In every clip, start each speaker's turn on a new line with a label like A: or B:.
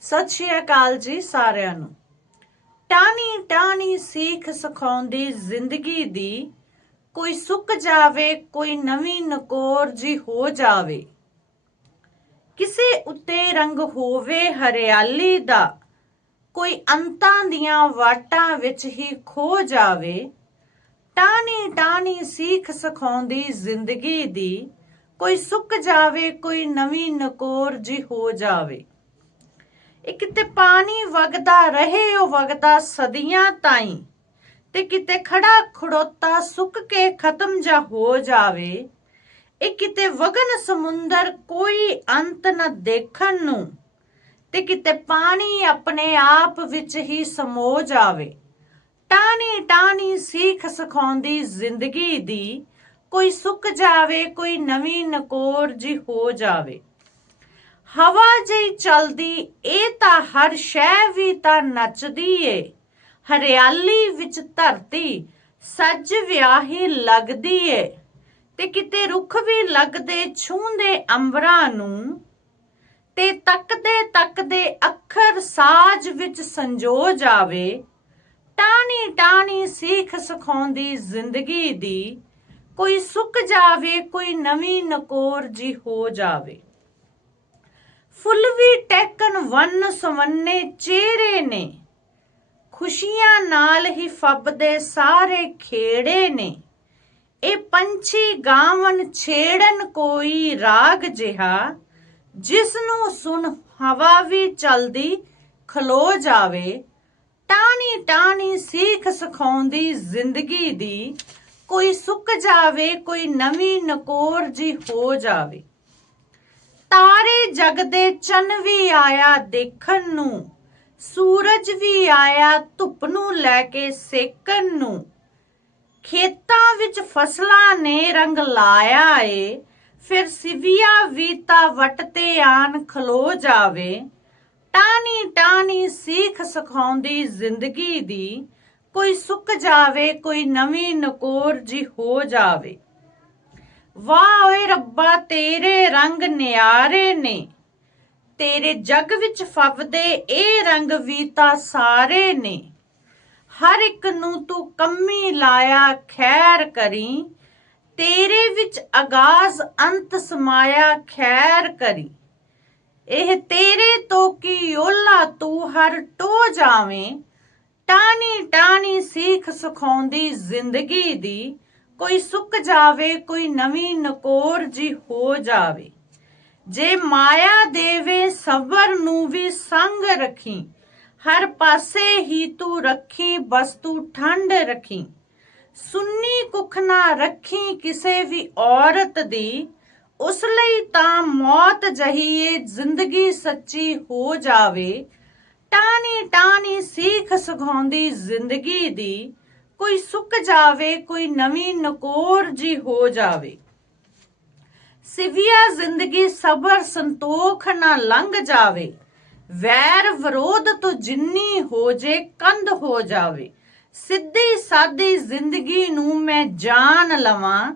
A: ਸਤਿ ਸ਼੍ਰੀ ਅਕਾਲ ਜੀ ਸਾਰਿਆਂ ਨੂੰ। ਟਾਣੀ ਟਾਣੀ ਸਿੱਖ ਸਿਖਾਉਂਦੀ ਜ਼ਿੰਦਗੀ ਦੀ, ਕੋਈ ਸੁੱਕ ਜਾਵੇ, ਕੋਈ ਨਵੀਂ ਨਕੋਰ ਜੀ ਹੋ ਜਾਵੇ। ਕਿਸੇ ਉੱਤੇ ਰੰਗ ਹੋਵੇ ਹਰਿਆਲੀ ਦਾ, ਕੋਈ ਅੰਤਾਂ ਦੀਆਂ ਵਾਟਾਂ ਵਿੱਚ ਹੀ ਖੋ ਜਾਵੇ। ਟਾਣੀ ਟਾਣੀ ਸਿੱਖ ਸਿਖਾਉਂਦੀ ਜ਼ਿੰਦਗੀ ਦੀ, ਕੋਈ ਸੁੱਕ ਜਾਵੇ, ਕੋਈ ਨਵੀਂ ਨਕੋਰ ਜੀ ਹੋ ਜਾਵੇ। ਇਹ ਕਿਤੇ ਪਾਣੀ ਵਗਦਾ ਰਹੇ, ਉਹ ਵਗਦਾ ਸਦੀਆਂ ਤਾਈਂ। ਤੇ ਕਿਤੇ ਖੜਾ ਖੜੋਤਾ ਸੁੱਕ ਕੇ ਖਤਮ ਜਾ ਹੋ ਜਾਵੇ, ਇਹ ਕਿਤੇ ਵਗਨ ਸਮੁੰਦਰ ਕੋਈ ਅੰਤ ਨਾ ਦੇਖਣ ਨੂੰ, ਤੇ ਕਿਤੇ ਪਾਣੀ ਆਪਣੇ ਆਪ ਵਿੱਚ ਹੀ ਸਮੋ ਜਾਵੇ। ਟਾਣੀ ਟਾਣੀ ਸਿੱਖ ਸਿਖਾਉਂਦੀ ਜ਼ਿੰਦਗੀ ਦੀ, ਕੋਈ ਸੁੱਕ ਜਾਵੇ, ਕੋਈ ਨਵੀਂ ਨਕੋਰ ਜੀ ਹੋ ਜਾਵੇ। ਹਵਾ ਜਿਹੀ ਚਲਦੀ, ਇਹ ਤਾਂ ਹਰ ਸ਼ੈ ਵੀ ਤਾਂ ਨੱਚਦੀ ਏ। ਹਰਿਆਲੀ ਵਿੱਚ ਧਰਤੀ ਸੱਜ ਵਿਆਹੀ ਲੱਗਦੀ ਏ। ਤੇ ਕਿਤੇ ਰੁੱਖ ਵੀ ਲੱਗਦੇ ਛੂੰਦੇ ਅੰਬਰਾਂ ਨੂੰ, ਤੇ ਤੱਕਦੇ ਤੱਕਦੇ ਅੱਖਰ ਸਾਜ ਵਿੱਚ ਸੰਜੋ ਜਾਵੇ ਟਾਣੀ ਟਾਣੀ ਸਿੱਖ ਸਿਖਾਉਂਦੀ ਜ਼ਿੰਦਗੀ ਦੀ, ਕੋਈ ਸੁੱਕ ਜਾਵੇ, ਕੋਈ ਨਵੀਂ ਨਕੋਰ ਜੀ ਹੋ ਜਾਵੇ। ਫੁੱਲ ਵੀ ਟੈਕਨ ਵੰਨ ਸਵੰਨੇ ਚਿਹਰੇ ਨੇ। ਖੁਸ਼ੀਆਂ ਨਾਲ ਹੀ ਫੱਬਦੇ ਸਾਰੇ ਖੇੜੇ ਨੇ। ਇਹ ਪੰਛੀ ਗਾਵਨ ਛੇੜਨ ਕੋਈ ਰਾਗ ਜਿਹਾ ਜਿਸ ਨੂੰ ਸੁਣ ਹਵਾ ਵੀ ਚਲਦੀ ਖਲੋ ਜਾਵੇ, ਟਾਣੀ ਟਾਣੀ ਸਿੱਖ ਸਿਖਾਉਂਦੀ ਜ਼ਿੰਦਗੀ ਦੀ, ਕੋਈ ਸੁੱਕ ਜਾਵੇ, ਕੋਈ ਨਵੀਂ ਨਕੋਰ ਜੀ ਹੋ ਜਾਵੇ। ਤਾਰੇ ਜਗਦੇ ਚੰਨ ਵੀ ਆਇਆ ਦੇਖਣ ਨੂੰ, ਸੂਰਜ ਵੀ ਆਇਆ ਧੁੱਪ ਨੂੰ ਲੈ ਕੇ ਸੇਕਣ ਨੂੰ। ਖੇਤਾਂ ਵਿੱਚ ਫਸਲਾਂ ਨੇ ਰੰਗ ਲਾਇਆ ਏ, ਫਿਰ ਸਿਵਿਆ ਵੀ ਤਾਂ ਵਟ ਤੇ ਆਨ ਖਲੋ ਜਾਵੇ। ਟਾਣੀ ਟਾਣੀ ਸਿੱਖ ਸਿਖਾਉਂਦੀ ਜ਼ਿੰਦਗੀ ਦੀ, ਕੋਈ ਸੁੱਕ ਜਾਵੇ, ਕੋਈ ਨਵੀਂ ਨਕੋਰ ਜੀ ਹੋ ਜਾਵੇ। ਵਾਹ ਓਏ ਰੱਬਾ, ਤੇਰੇ ਰੰਗ ਨਿਆਰੇ ਨੇ। ਤੇਰੇ ਜੱਗ ਵਿੱਚ ਫੱਬਦੇ ਇਹ ਰੰਗ ਵੀ ਤਾਂ ਸਾਰੇ ਨੇ। ਹਰ ਇੱਕ ਨੂੰ ਤੂੰ ਕੰਮੀ ਲਾਇਆ, ਖੈਰ ਕਰੀ। ਤੇਰੇ ਵਿੱਚ ਆਗਾਜ਼ ਅੰਤ ਸਮਾਇਆ, ਖੈਰ ਕਰੀ। ਇਹ ਤੇਰੇ ਤੋਂ ਕੀ ਓਲਾ, ਤੂੰ ਹਰ ਟੋ ਜਾਵੇਂ। ਟਾਣੀ ਟਾਣੀ ਸਿੱਖ ਸਿਖਾਉਂਦੀ ਜ਼ਿੰਦਗੀ ਦੀ। ਕੋਈ ਸੁੱਕ ਜਾਵੇ, ਕੋਈ ਨਵੀਂ ਨਕੋਰ ਜੀ ਹੋ ਜਾਵੇ। ਜੇ ਮਾਇਆ ਦੇਵੇ, ਸਬਰ ਨੂੰ ਵੀ ਸੰਗ ਰੱਖੀ। ਹਰ ਪਾਸੇ ਹੀ ਤੂੰ ਰੱਖੀ, ਬਸ ਤੂੰ ਠੰਡ ਰੱਖੀ। ਸੁੰਨੀ ਕੁੱਖ ਨਾ ਰੱਖੀ ਕਿਸੇ ਵੀ ਔਰਤ ਦੀ। ਉਸ ਲਈ ਤਾਂ ਮੌਤ ਜਹੀਏ ਜ਼ਿੰਦਗੀ ਸੱਚੀ ਹੋ ਜਾਵੇ। ਟਾਣੀ ਟਾਣੀ ਸੀਖ ਸਖਾਉਂਦੀ ਜ਼ਿੰਦਗੀ ਦੀ। ਕੋਈ ਸੁੱਕ ਜਾਵੇ, ਕੋਈ ਨਵੀਂ ਨਕੋਰ ਜੀ ਹੋ ਜਾਵੇ। ਸਿਵਿਆ ਜ਼ਿੰਦਗੀ ਸਬਰ ਸੰਤੋਖ ਨਾ ਲੰਘ ਜਾਵੇ। ਵੈਰ ਵਿਰੋਧ ਤੋਂ ਜਿੰਨੀ ਹੋ ਜੇ ਕੰਧ ਹੋ ਜਾਵੇ। ਸਿੱਧੀ ਸਾਦੀ ਜ਼ਿੰਦਗੀ ਨੂੰ ਮੈਂ ਜਾਣ ਲਵਾਂ।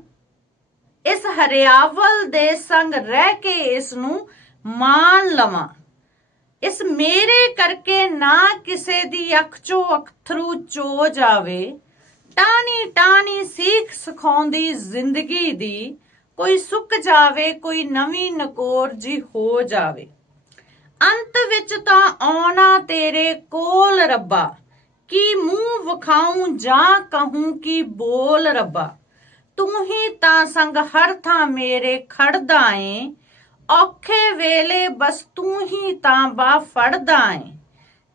A: ਇਸ ਹਰਿਆਵਲ ਦੇ ਸੰਗ ਰਹਿ ਕੇ ਇਸ ਨੂੰ ਮਾਣ ਲਵਾਂ। ਇਸ ਮੇਰੇ ਕਰਕੇ ਨਾ ਕਿਸੇ ਦੀ ਅੱਖ ਚੋਂ ਅਖਥਰੂ ਚੋ ਜਾਵੇ। ਟਾਣੀ ਟਾਣੀ ਸਿੱਖ ਸਿਖਾਉਂਦੀ ਜ਼ਿੰਦਗੀ ਦੀ, ਕੋਈ ਸੁੱਕ ਜਾਵੇ, ਕੋਈ ਨਵੀਂ ਨਕੋਰ ਜੀ ਹੋ ਜਾਵੇ। ਅੰਤ ਵਿੱਚ ਤਾਂ ਆਉਣਾ ਤੇਰੇ ਕੋਲ ਰੱਬਾ, ਕੀ ਮੂੰਹ ਵਿਖਾਉਂ ਜਾਂ ਕਹੂੰ ਕੀ ਬੋਲ ਰੱਬਾ। ਤੂੰ ਹੀ ਤਾਂ ਸੰਗ ਹਰ ਥਾਂ ਮੇਰੇ ਖੜਦਾ ਏ, ਔਖੇ ਵੇਲੇ ਬਸ ਤੂੰ ਹੀ ਤਾਂ ਬਾ ਫੜਦਾ ਏ।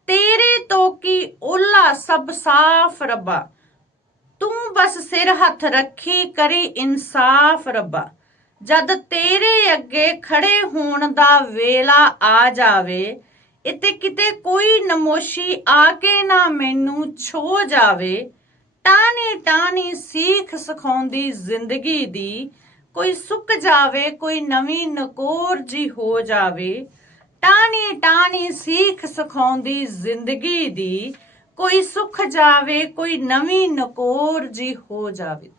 A: ਤੇਰੇ ਤੋਂ ਕੀ ਓਲਾ ਸਭ ਸਾਫ਼ ਰੱਬਾ ਤੂੰ ਬਸ ਸਿਰ ਹੱਥ ਰੱਖੀ ਕਰੀ ਇਨਸਾਫ ਰੱਬਾ। ਜਦ ਤੇਰੇ ਅੱਗੇ ਖੜੇ ਹੋਣ ਦਾ ਵੇਲਾ ਆ ਜਾਵੇ ਇਤੇ ਕਿਤੇ ਕੋਈ ਨਮੋਸ਼ੀ ਆ ਕੇ ਨਾ ਮੈਨੂੰ ਛੋ ਜਾਵੇ ਟਾਣੀ ਟਾਣੀ ਸੀਖ ਸਿਖਾਉਂਦੀ ਜ਼ਿੰਦਗੀ ਦੀ, ਕੋਈ ਸੁੱਕ ਜਾਵੇ, ਕੋਈ ਨਵੀਂ ਨਕੋਰ ਜੀ ਹੋ ਜਾਵੇ ਟਾਣੀ ਟਾਣੀ ਸਿੱਖ ਸਿਖਾਉਂਦੀ ਜ਼ਿੰਦਗੀ ਦੀ ਕੋਈ ਸੁੱਖ ਜਾਵੇ ਕੋਈ ਨਵੀਂ ਨਕੋਰ ਜੀ ਹੋ ਜਾਵੇ।